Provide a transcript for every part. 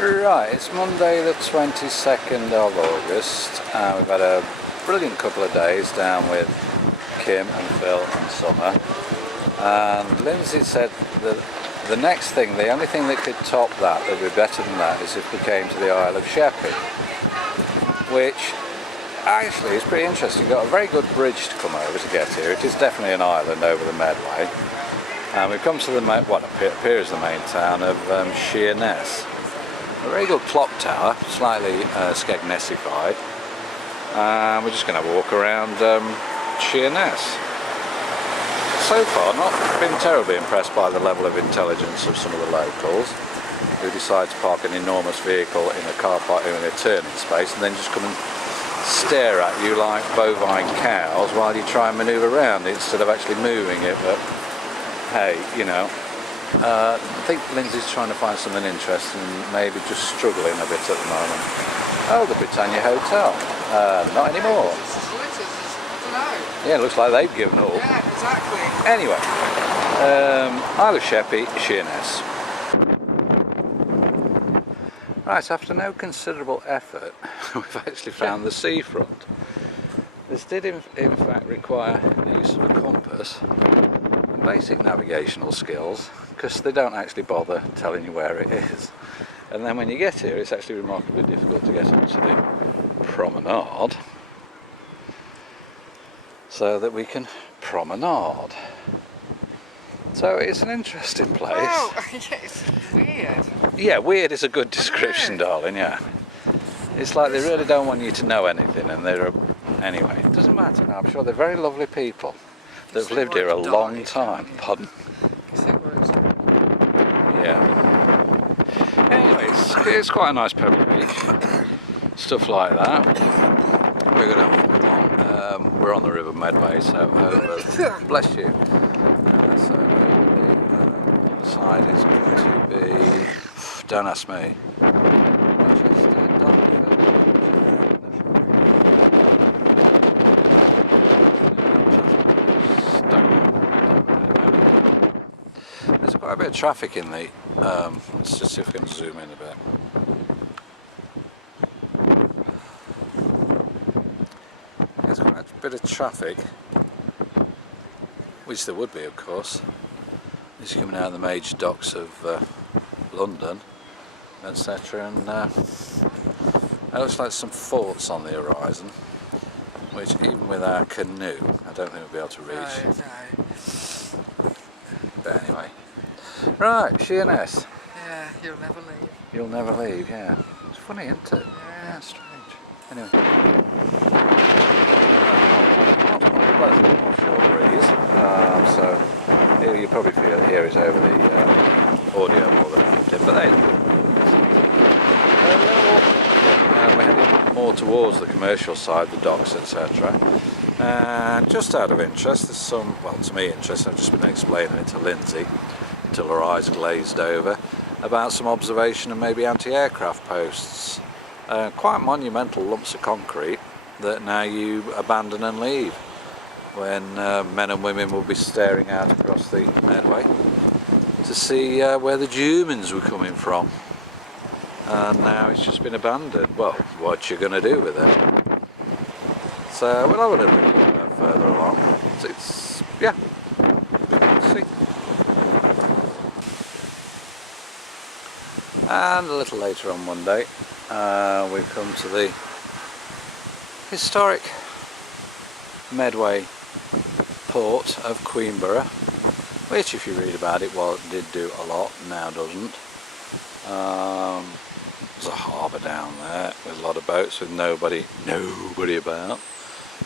Right, it's Monday the 22nd of August. We've had a brilliant couple of days down with Kim and Phil and Summer. And Lindsay said that the next thing, the only thing that could top that would be better than that, is if we came to the Isle of Sheppey. Which actually is pretty interesting. You've got a very good bridge to come over to get here. It is definitely an island over the Medway. And we've come to the what appears the main town of Sheerness. A very good clock tower, slightly Skegnessified. We're just going to walk around Sheerness. So far, not been terribly impressed by the level of intelligence of some of the locals, who decide to park an enormous vehicle in a car park in a turning space and then just come and stare at you like bovine cows while you try and manoeuvre around it instead of actually moving it. But hey, you know. I think Lindsay's trying to find something interesting and maybe just struggling a bit at the moment. Oh, the Britannia Hotel. Not anymore. Yeah, it looks like they've given up. Yeah, exactly. Anyway, Isle of Sheppey, Sheerness. Right, after no considerable effort, we've actually found the seafront. This did in fact require the use of a compass and basic navigational skills, because they don't actually bother telling you where it is. And then when you get here, it's actually remarkably difficult to get onto the promenade so that we can promenade. So it's an interesting place. Oh, it's weird. Yeah, weird is a good description, darling, yeah. It's like they really don't want you to know anything, and they're... Anyway, it doesn't matter. I'm sure they're very lovely people that have lived here a long time. Pardon? Yeah. Anyway, it's quite a nice pebble beach. Stuff like that. We're going to walk along. We're on the River Medway, so over... Bless you. So the side is going to be... Don't ask me. There's quite a bit of traffic in the... let's just see if we can zoom in a bit. There's quite a bit of traffic, which there would be, of course. This is coming out of the major docks of London, etc. And it looks like some forts on the horizon, which even with our canoe, I don't think we'll be able to reach. No. But anyway. Right, Sheerness. Yeah, you'll never leave. You'll never leave, yeah. It's funny, isn't it? Yeah. Yeah, strange. Anyway. Not pleasant offshore breeze. So you probably hear it over the audio more than anything, but we're heading more towards the commercial side, the docks, etc. And just out of interest, there's some, well, to me interesting, I've just been explaining it to Lindsay until her eyes glazed over, about some observation and maybe anti-aircraft posts. Quite monumental lumps of concrete that now you abandon and leave when men and women will be staring out across the Medway to see where the Germans were coming from. And now it's just been abandoned. Well, what you going to do with it? So we'll have a little bit further along. It's yeah, we'll see. And a little later on Monday, we've come to the historic Medway port of Queenborough, which, if you read about it, well, it did do a lot, now doesn't. There's a harbour down there with a lot of boats with nobody about.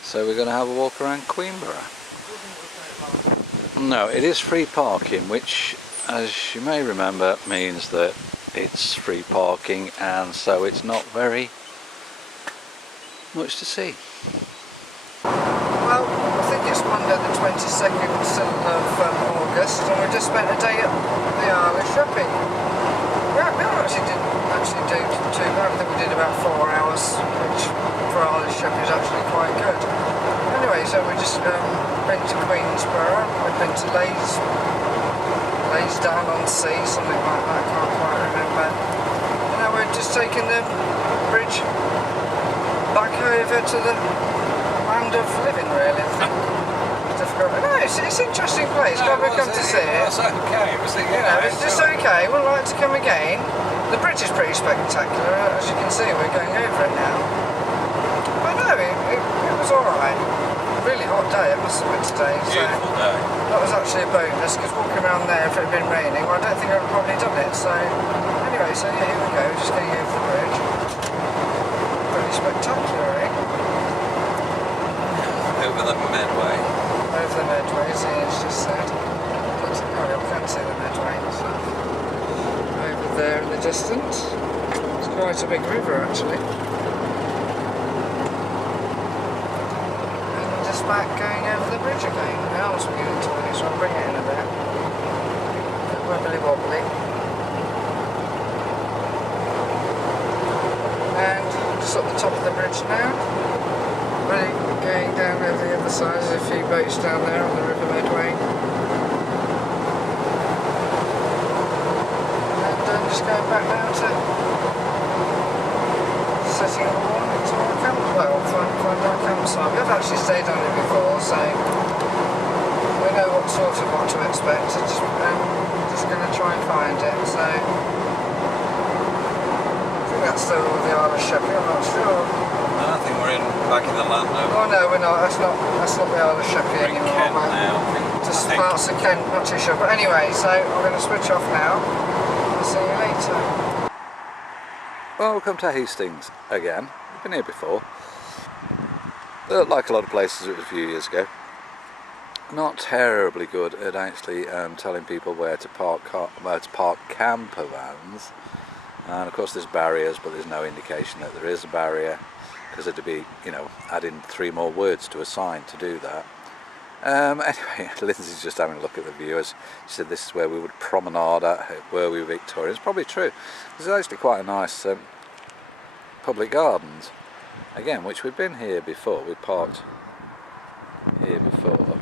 So we're going to have a walk around Queenborough. No, it is free parking, which, as you may remember, means that it's free parking, and so it's not very much to see. Well, I think it's Monday the 22nd of August, and we just spent a day at the Isle of Sheppey. We didn't do too bad. I think we did about 4 hours, which for Isle of Sheppey is actually quite good. Anyway, so we just been to Queensborough, we've been to Lays Down on Sea, something like that, I can't quite remember. And now we're taking the bridge back over to the land of living, really. I think. Difficult. No, it's an interesting place. Glad we come to see it. It's okay. It's just okay. We'd like to come again. The bridge is pretty spectacular, as you can see. We're going over it now. But no, it was all right. Really hot day, I must admit, today. So beautiful day. That was actually a bonus, because walking around there, if it had been raining, well, I don't think I'd have probably done it. So anyway, so yeah, here we go. Just going over the bridge. Pretty spectacular, eh? Over the Medway. Over the Medway, as Ian's just said. Oh, I can't see the Medway. So over there in the distance. It's quite a big river, actually. And just back going over the bridge again. The arms were getting to it, so I'll bring it in a bit. Wobbly wobbly. And just at the top of the bridge now. Really going down over the other side. There's a few boats down there on the River Medway. And just going back down to setting the warning to our camp. Well, find our campsite. We've actually stayed on it before, so we know what to expect. Just going to try and find it. So I think that's still the Isle of Sheppey. I'm not sure. I think we're back in the land of... Oh no, we're not. That's not the Isle of Sheppey anymore. Kent now. Just parts of Kent, not too sure. But anyway, so I'm going to switch off now. I'll see you later. Welcome to Hastings again. We've been here before. Like a lot of places, it was a few years ago. Not terribly good at actually telling people where to park camper vans. And of course there's barriers, but there's no indication that there is a barrier, because it'd be, adding 3 more words to a sign to do that. Anyway, Lindsay's just having a look at the view. As she said, this is where we would promenade at, were we Victorians. It's probably true. There's actually quite a nice public gardens, again, which we've been here before. We parked here before.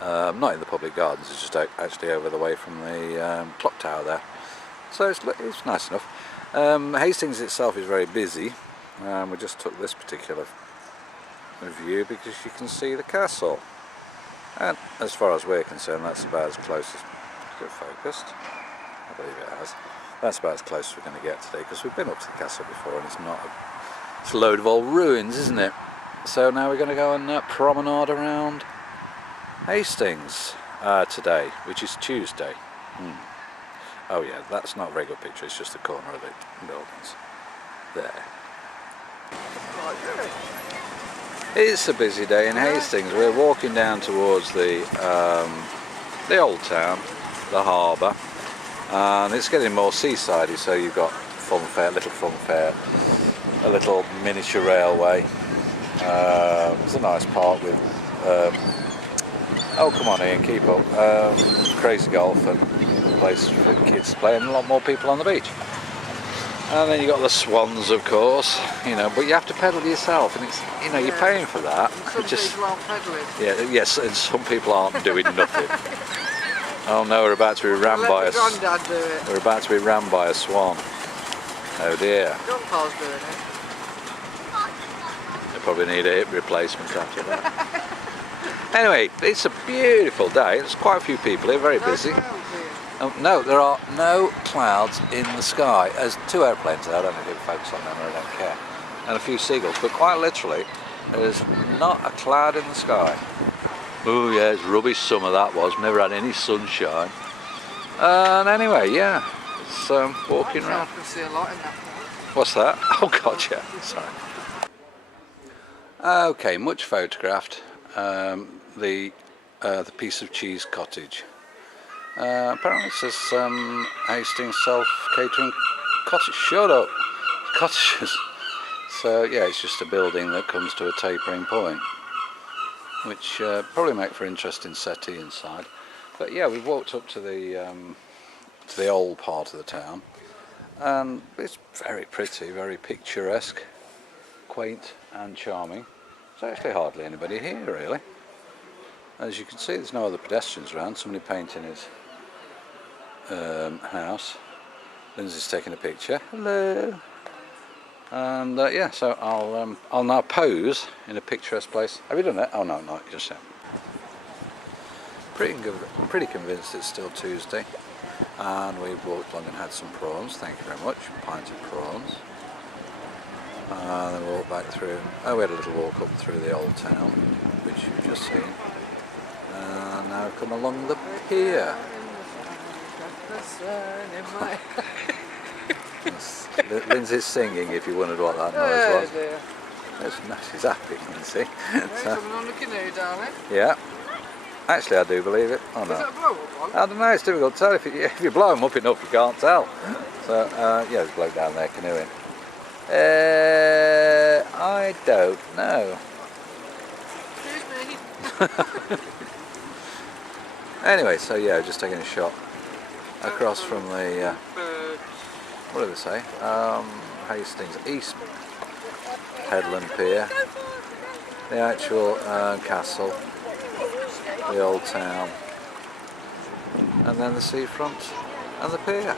Not in the public gardens, it's just actually over the way from the clock tower there. So it's nice enough. Hastings itself is very busy. We just took this particular view because you can see the castle. And as far as we're concerned, that's about as close as... Is it focused? I believe it has. That's about as close as we're going to get today, because we've been up to the castle before and it's a load of old ruins, isn't it? So now we're going to go and promenade around Hastings today, which is Tuesday. Oh yeah, that's not a very good picture, it's just the corner of the buildings. There. It's a busy day in Hastings. We're walking down towards the old town, the harbour, and it's getting more seasidey, so you've got little fun fair, a little miniature railway. It's a nice park with oh come on Ian, keep up, crazy golf and place for kids to play, and a lot more people on the beach. And then you got the swans, of course, but you have to pedal yourself, and it's, you're paying for that. And some people aren't pedalling. Yes, and some people aren't doing nothing. Oh no, we're about to be rammed by Grandad do it. We're about to be rammed by a swan. Oh dear. Grandpa's doing it. They probably need a hip replacement after that. Anyway, it's a beautiful day. There's quite a few people here, very busy. No, there are no clouds in the sky. There's 2 airplanes there, I don't know if you focus on them, I don't care. And a few seagulls, but quite literally, there's not a cloud in the sky. Oh yeah, it's rubbish summer that was, never had any sunshine. And anyway, yeah, it's walking around. I can see a lot in that. What's that? Oh god, yeah, sorry. Okay, much photographed, the piece of cheese cottage. Apparently it says Hastings self-catering cottage. Shut up! Cottages. So yeah, it's just a building that comes to a tapering point, which probably make for interesting settee inside. But yeah, we've walked up to the old part of the town, and it's very pretty, very picturesque, quaint and charming. There's actually hardly anybody here really. As you can see, there's no other pedestrians around. Somebody painting his house. Lindsay's taking a picture. Hello. And yeah, so I'll now pose in a picturesque place. Have you done that? Oh no, not just yet. Pretty convinced it's still Tuesday, and we've walked along and had some prawns. Thank you very much. Pints of prawns. And then walked back through. Oh, we had a little walk up through the old town, which you've just seen. And now come along the pier. Lindsay's singing, if you wondered what that noise was. She's happy, Lindsay. Coming on the canoe, darling. Yeah. Actually, I do believe it. Oh, no. Is that a blow-up one? I don't know, it's difficult to tell. If you blow them up enough, you can't tell. So, yeah, there's a bloke down there canoeing. I don't know. Excuse me. Anyway, so yeah, just taking a shot across from the, what do they say? Hastings East Headland Pier, the actual castle, the old town, and then the seafront and the pier.